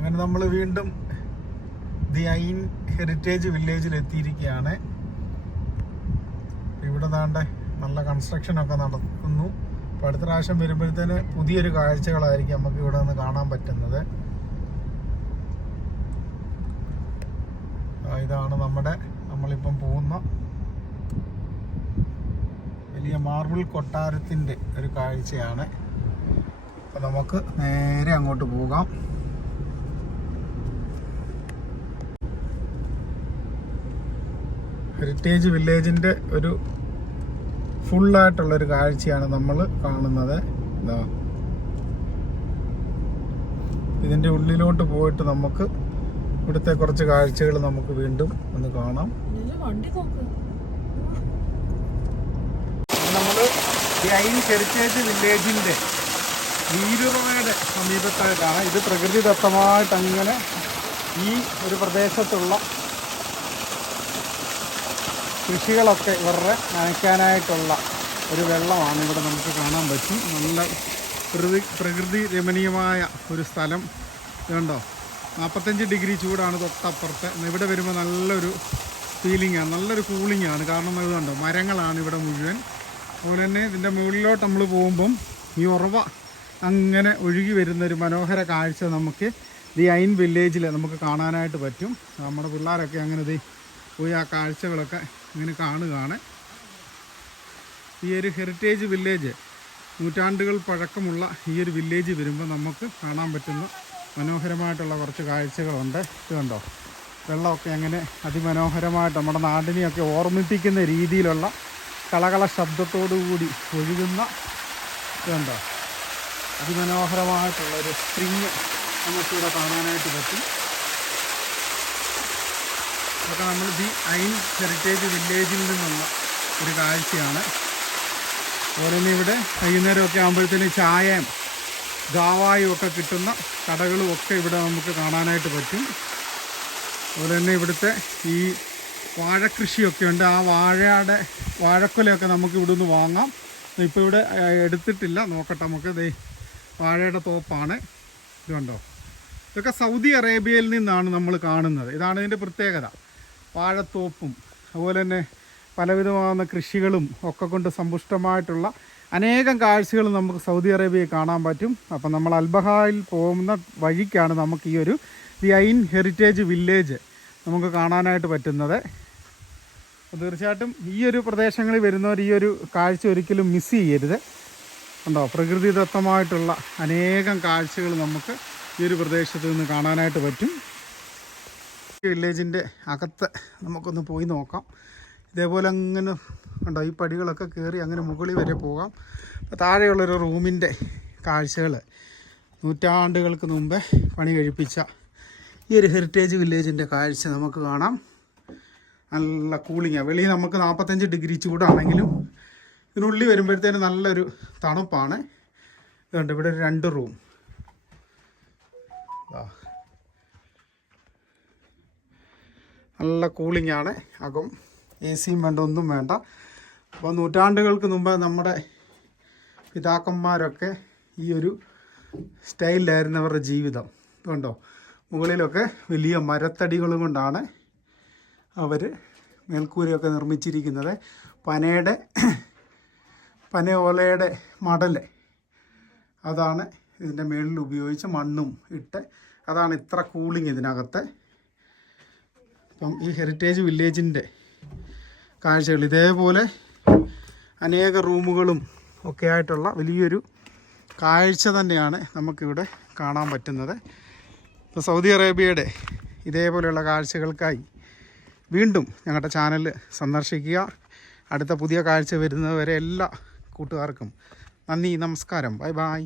അങ്ങനെ നമ്മൾ വീണ്ടും ദി ഐൻ ഹെറിറ്റേജ് വില്ലേജിൽ എത്തിയിരിക്കുകയാണ്. ഇവിടെ താണ്ടെ നല്ല കൺസ്ട്രക്ഷനൊക്കെ നടക്കുന്നു. അപ്പോൾ അടുത്ത പ്രാവശ്യം വരുമ്പോഴത്തേന് പുതിയൊരു കാഴ്ചകളായിരിക്കും നമുക്ക് ഇവിടെ നിന്ന് കാണാൻ പറ്റുന്നത്. ഇതാണ് നമ്മളിപ്പം പോകുന്ന വലിയ മാർബിൾ കൊട്ടാരത്തിൻ്റെ ഒരു കാഴ്ചയാണ്. അപ്പോൾ നമുക്ക് നേരെ അങ്ങോട്ട് പോകാം. ഹെറിറ്റേജ് വില്ലേജിൻ്റെ ഒരു ഫുള്ളായിട്ടുള്ളൊരു കാഴ്ചയാണ് നമ്മൾ കാണുന്നത്. ഇതിൻ്റെ ഉള്ളിലോട്ട് പോയിട്ട് നമുക്ക് ഇവിടുത്തെ കുറച്ച് കാഴ്ചകൾ നമുക്ക് വീണ്ടും ഒന്ന് കാണാം. നമ്മൾ ഐൻ ഹെറിറ്റേജ് വില്ലേജിൻ്റെ വീരുറവയുടെ സമീപത്തായിട്ടാണ്. ഇത് പ്രകൃതിദത്തമായിട്ട് അങ്ങനെ ഈ ഒരു പ്രദേശത്തുള്ള കൃഷികളൊക്കെ ഇവരുടെ നനയ്ക്കാനായിട്ടുള്ള ഒരു വെള്ളമാണ് ഇവിടെ നമുക്ക് കാണാൻ പറ്റും. നല്ല പ്രകൃതി രമണീയമായ ഒരു സ്ഥലം. ഇതുണ്ടോ, 45 ഡിഗ്രി ചൂടാണ് തൊട്ടപ്പുറത്ത്. ഇവിടെ വരുമ്പോൾ നല്ലൊരു ഫീലിംഗാണ്, നല്ലൊരു കൂളിംഗാണ്. കാരണം ഇത് കണ്ടോ, മരങ്ങളാണ് ഇവിടെ മുഴുവൻ. അതുപോലെ തന്നെ ഇതിൻ്റെ മുകളിലോട്ട് നമ്മൾ പോകുമ്പം ഈ ഉറവ അങ്ങനെ ഒഴുകി വരുന്നൊരു മനോഹര കാഴ്ച നമുക്ക് ദി ഐൻ വില്ലേജിൽ നമുക്ക് കാണാനായിട്ട് പറ്റും. നമ്മുടെ പിള്ളേരൊക്കെ അങ്ങനെ പോയി ആ കാഴ്ചകളൊക്കെ ഇങ്ങനെ കാണുകയാണ്. ഈ ഒരു ഹെറിറ്റേജ് വില്ലേജ്, നൂറ്റാണ്ടുകൾ പഴക്കമുള്ള ഈ ഒരു വില്ലേജ് വരുമ്പോൾ നമുക്ക് കാണാൻ പറ്റുന്ന മനോഹരമായിട്ടുള്ള കുറച്ച് കാഴ്ചകളുണ്ട്. ഇത് കണ്ടോ, വെള്ളമൊക്കെ അങ്ങനെ അതിമനോഹരമായിട്ട് നമ്മുടെ നാടിനെയൊക്കെ ഓർമ്മിപ്പിക്കുന്ന രീതിയിലുള്ള കളകള ശബ്ദത്തോടുകൂടി ഒഴുകുന്ന, ഇതുണ്ടോ, അതിമനോഹരമായിട്ടുള്ളൊരു സ്പ്രിങ് നമുക്കിവിടെ കാണാനായിട്ട് പറ്റും. അതൊക്കെ നമ്മൾ ദി ഐൻ ഹെറിറ്റേജ് വില്ലേജിൽ നിന്നുള്ള ഒരു കാഴ്ചയാണ്. അതുപോലെ തന്നെ ഇവിടെ വൈകുന്നേരമൊക്കെ ആകുമ്പോഴത്തേന് ചായയും ഗാവായും ഒക്കെ കിട്ടുന്ന കടകളും ഒക്കെ ഇവിടെ നമുക്ക് കാണാനായിട്ട് പറ്റും. അതുപോലെ തന്നെ ഇവിടുത്തെ ഈ വാഴക്കൃഷിയൊക്കെ ഉണ്ട്. ആ വാഴക്കൊലയൊക്കെ നമുക്ക് ഇവിടെ നിന്ന് വാങ്ങാം. ഇപ്പോൾ ഇവിടെ എടുത്തിട്ടില്ല, നോക്കട്ടെ നമുക്ക്. വാഴയുടെ തോപ്പാണ്. ഇത് കണ്ടോ, ഇതൊക്കെ സൗദി അറേബ്യയിൽ നിന്നാണ് നമ്മൾ കാണുന്നത്. ഇതാണ് ഇതിൻ്റെ പ്രത്യേകത. വാഴത്തോപ്പും അതുപോലെ തന്നെ പലവിധമാകുന്ന കൃഷികളും ഒക്കെ കൊണ്ട് സമ്പുഷ്ടമായിട്ടുള്ള അനേകം കാഴ്ചകൾ നമുക്ക് സൗദി അറേബ്യയിൽ കാണാൻ പറ്റും. അപ്പം നമ്മൾ അൽബഹായിൽ പോകുന്ന വഴിക്കാണ് നമുക്ക് ഈ ഒരു ദി ഐൻ ഹെറിറ്റേജ് വില്ലേജ് നമുക്ക് കാണാനായിട്ട് പറ്റുന്നത്. തീർച്ചയായിട്ടും ഈ ഒരു പ്രദേശങ്ങളിൽ വരുന്നവർ ഈ ഒരു കാഴ്ച ഒരിക്കലും മിസ് ചെയ്യരുത്. ഉണ്ടോ, പ്രകൃതിദത്തമായിട്ടുള്ള അനേകം കാഴ്ചകൾ നമുക്ക് ഈ ഒരു പ്രദേശത്ത് നിന്ന് കാണാനായിട്ട് പറ്റും. വില്ലേജിൻ്റെ അകത്ത് നമുക്കൊന്ന് പോയി നോക്കാം. ഇതേപോലെ അങ്ങനെ ഉണ്ടോ, ഈ പടികളൊക്കെ കയറി അങ്ങനെ മുകളിൽ വരെ പോകാം. താഴെയുള്ളൊരു റൂമിൻ്റെ കാഴ്ചകൾ, നൂറ്റാണ്ടുകൾക്ക് മുമ്പേ പണി കഴിപ്പിച്ച ഈ ഒരു ഹെറിറ്റേജ് വില്ലേജിൻ്റെ കാഴ്ച നമുക്ക് കാണാം. നല്ല കൂളിങ്ങാണ്. വെളിയിൽ നമുക്ക് 45 ഡിഗ്രി ചൂടാണെങ്കിലും ഇതിനുള്ളിൽ വരുമ്പോഴത്തേന് നല്ലൊരു തണുപ്പാണ്. ഇതുണ്ട്, ഇവിടെ 2 റൂം. നല്ല കൂളിങ്ങാണ്. അകം AC വേണ്ട, ഒന്നും വേണ്ട. അപ്പോൾ നൂറ്റാണ്ടുകൾക്ക് മുമ്പ് നമ്മുടെ പിതാക്കന്മാരൊക്കെ ഈ ഒരു സ്റ്റൈലിലായിരുന്നു അവരുടെ ജീവിതം. കണ്ടോ, മുകളിലൊക്കെ വലിയ മരത്തടികൾ കൊണ്ടാണ് അവർ മേൽക്കൂരയൊക്കെ നിർമ്മിച്ചിരിക്കുന്നത്. പന ഓലയുടെ മടൽ, അതാണ് ഇതിൻ്റെ മേളിൽ ഉപയോഗിച്ച് മണ്ണും ഇട്ട്, അതാണ് ഇത്ര കൂളിങ് ഇതിനകത്ത്. അപ്പം ഈ ഹെറിറ്റേജ് വില്ലേജിൻ്റെ കാഴ്ചകൾ, ഇതേപോലെ അനേക റൂമുകളും ഒക്കെ ആയിട്ടുള്ള വലിയൊരു കാഴ്ച തന്നെയാണ് നമുക്കിവിടെ കാണാൻ പറ്റുന്നത്. ഇപ്പോൾ സൗദി അറേബ്യയുടെ ഇതേപോലെയുള്ള കാഴ്ചകൾക്കായി വീണ്ടും ഞങ്ങളുടെ ചാനൽ സന്ദർശിക്കുക. അടുത്ത പുതിയ കാഴ്ച വരുന്നവരെ എല്ലാ കൂട്ടുകാർക്കും നന്ദി, നമസ്കാരം, ബൈ ബൈ.